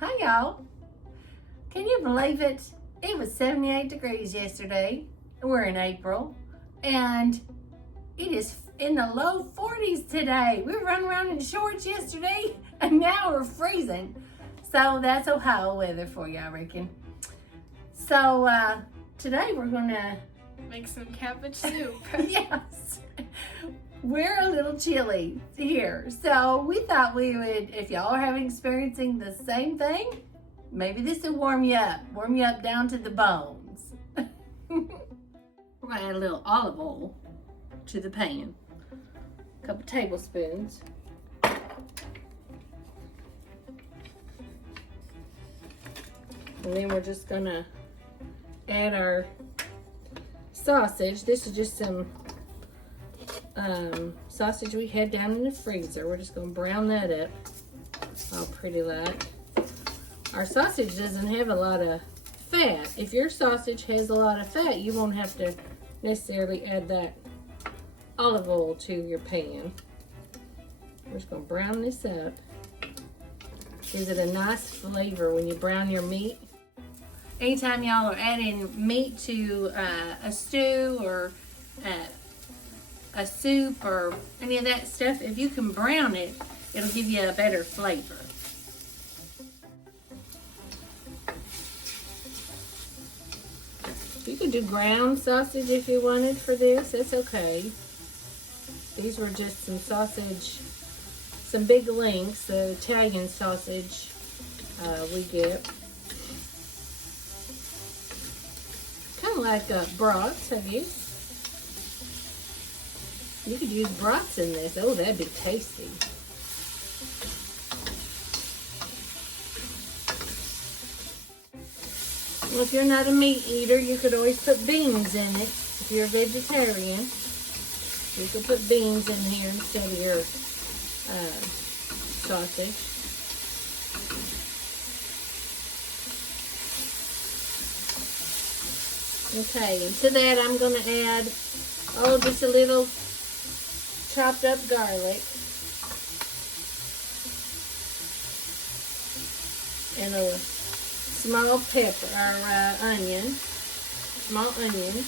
Hi y'all. Can you believe it? It was 78 degrees yesterday. We're in April and it is in the low 40s today. We were running around in shorts yesterday and now we're freezing. So that's Ohio weather for you, I reckon. So today we're gonna make some cabbage soup. Yes. We're a little chilly here, so we thought we would, if y'all are experiencing the same thing, maybe this will warm you up down to the bones. We're gonna add a little olive oil to the pan, a couple tablespoons. And then we're just gonna add our sausage. This is just some sausage we had down in the freezer. We're just gonna brown that up all pretty light. Our sausage doesn't have a lot of fat. If your sausage has a lot of fat, you won't have to necessarily add that olive oil to your pan. We're just gonna brown this up. Gives it a nice flavor when you brown your meat. Anytime y'all are adding meat to a stew or a soup or any of that stuff, if you can brown it, it'll give you a better flavor. You could do ground sausage if you wanted for this, that's okay. These were just some sausage, some big links, the Italian sausage we get. Kind of like broths, I guess. You could use broths in this. Oh, that'd be tasty. Well, if you're not a meat eater, you could always put beans in it. If you're a vegetarian, you could put beans in here instead of your sausage. Okay, and to that I'm going to add, just a little chopped up garlic and a small pepper or onion, small onion.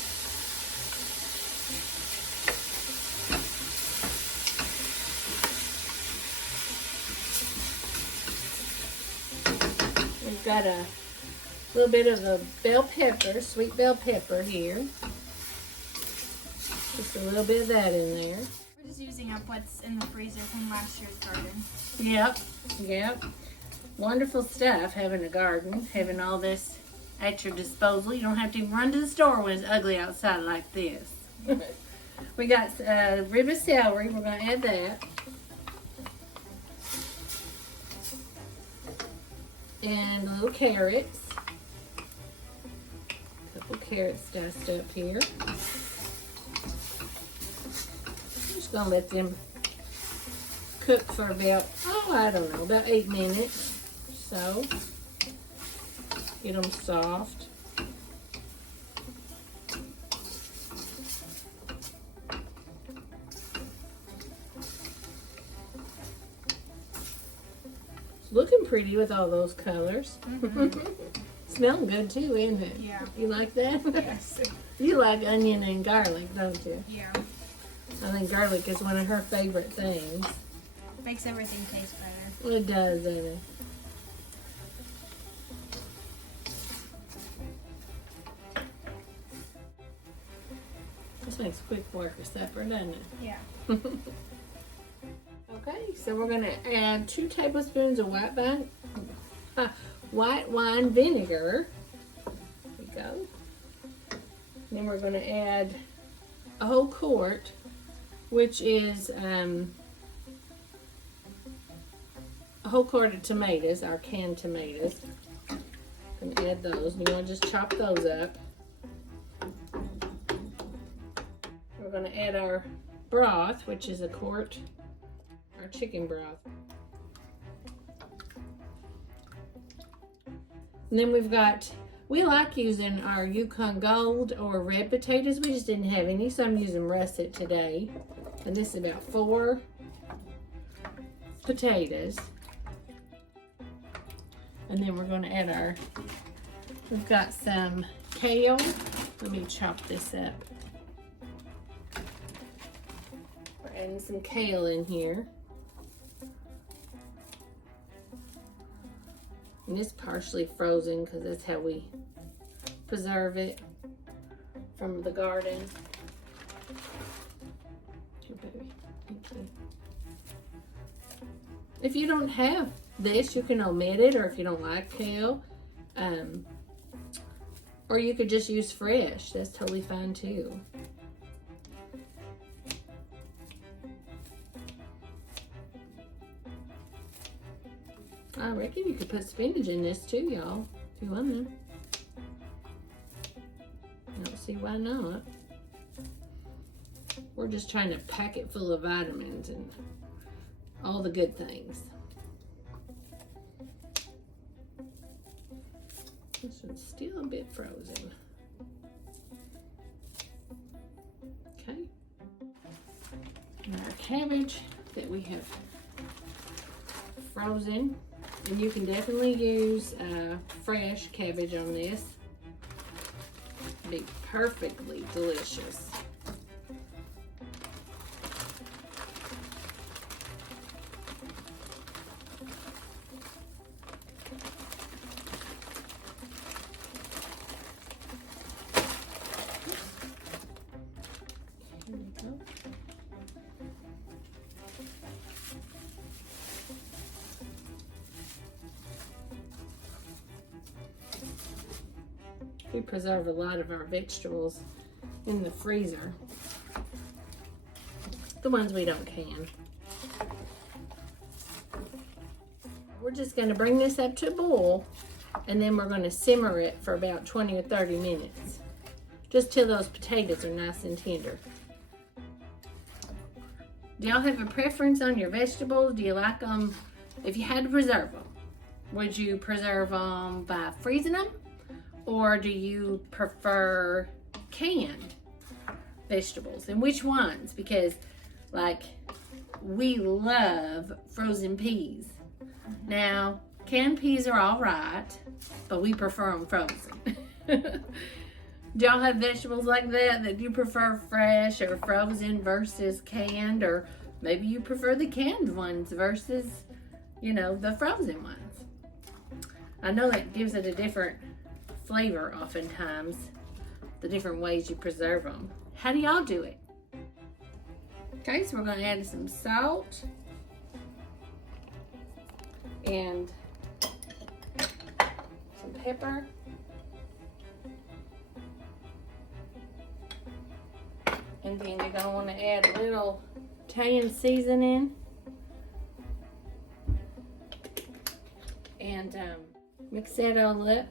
We've got a little bit of a bell pepper, sweet bell pepper here. Just a little bit of that in there. We're just using up what's in the freezer from last year's garden. Yep. Wonderful stuff, having a garden, having all this at your disposal. You don't have to even run to the store when it's ugly outside like this. We got a rib of celery. We're going to add that. And little carrots. A couple carrots diced up here. Just gonna let them cook for about, about 8 minutes or so. Get them soft. It's looking pretty with all those colors. Mm-hmm. Smelling good too, isn't it? Yeah. You like that? Yes. You like onion and garlic, don't you? Yeah. I think garlic is one of her favorite things. Makes everything taste better. Well, it does, doesn't it? This makes quick work of supper, doesn't it? Yeah. Okay, so we're going to add 2 tablespoons of white wine vinegar. There we go. Then we're going to add a whole quart, which is a whole quart of tomatoes, our canned tomatoes. I'm going to add those. You want to just chop those up. We're going to add our broth, which is a quart, our chicken broth. And then we've got, we like using our Yukon Gold or red potatoes. We just didn't have any, so I'm using russet today. And this is about 4 potatoes. And then we're going to add we've got some kale. Let me chop this up. We're adding some kale in here. And it's partially frozen because that's how we preserve it from the garden. Here, baby. Thank you. If you don't have this, you can omit it, or if you don't like kale, or you could just use fresh. That's totally fine too. I reckon you could put spinach in this too, y'all, if you want to. I don't see why not. We're just trying to pack it full of vitamins and all the good things. This one's still a bit frozen. Okay. And our cabbage that we have frozen. And you can definitely use fresh cabbage on this. Be perfectly delicious. Here we go. We preserve a lot of our vegetables in the freezer. The ones we don't can. We're just going to bring this up to a boil, and then we're going to simmer it for about 20 or 30 minutes. Just till those potatoes are nice and tender. Do y'all have a preference on your vegetables? Do you like them, if you had to preserve them, would you preserve them by freezing them? Or do you prefer canned vegetables? And which ones? Because, like, we love frozen peas. Now, canned peas are all right, but we prefer them frozen. Do y'all have vegetables like that you prefer fresh or frozen versus canned? Or maybe you prefer the canned ones versus, you know, the frozen ones. I know that gives it a different flavor oftentimes, the different ways you preserve them. How do y'all do it? Okay, so we're going to add some salt and some pepper. And then you're going to want to add a little Italian seasoning. And mix that all up.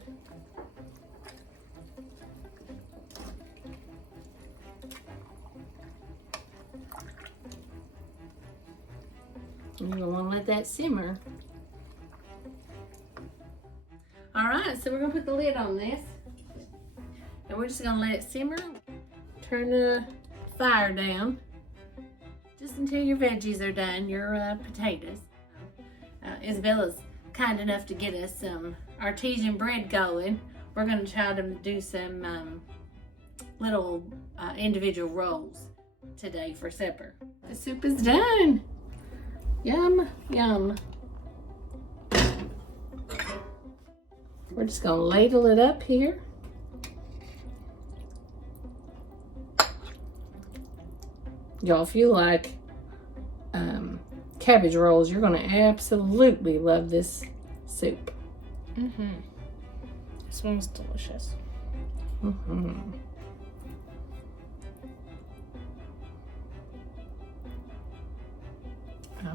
And you're going to want to let that simmer. Alright, so we're going to put the lid on this. And we're just going to let it simmer. Turn the fire down. Just until your veggies are done, your potatoes. Isabella's kind enough to get us some artesian bread going. We're going to try to do some little individual rolls today for supper. The soup is done. Yum, yum. We're just going to ladle it up here. Y'all, if you like cabbage rolls, you're going to absolutely love this soup. This one's delicious.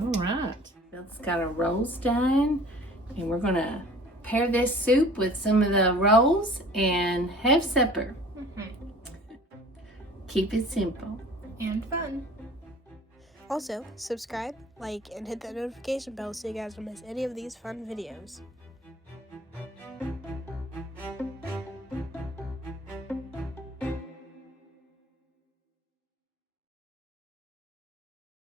All right, Bill's got our rolls done, and we're going to pair this soup with some of the rolls and have supper. Keep it simple And fun. Also, subscribe, like, and hit that notification bell so you guys don't miss any of these fun videos.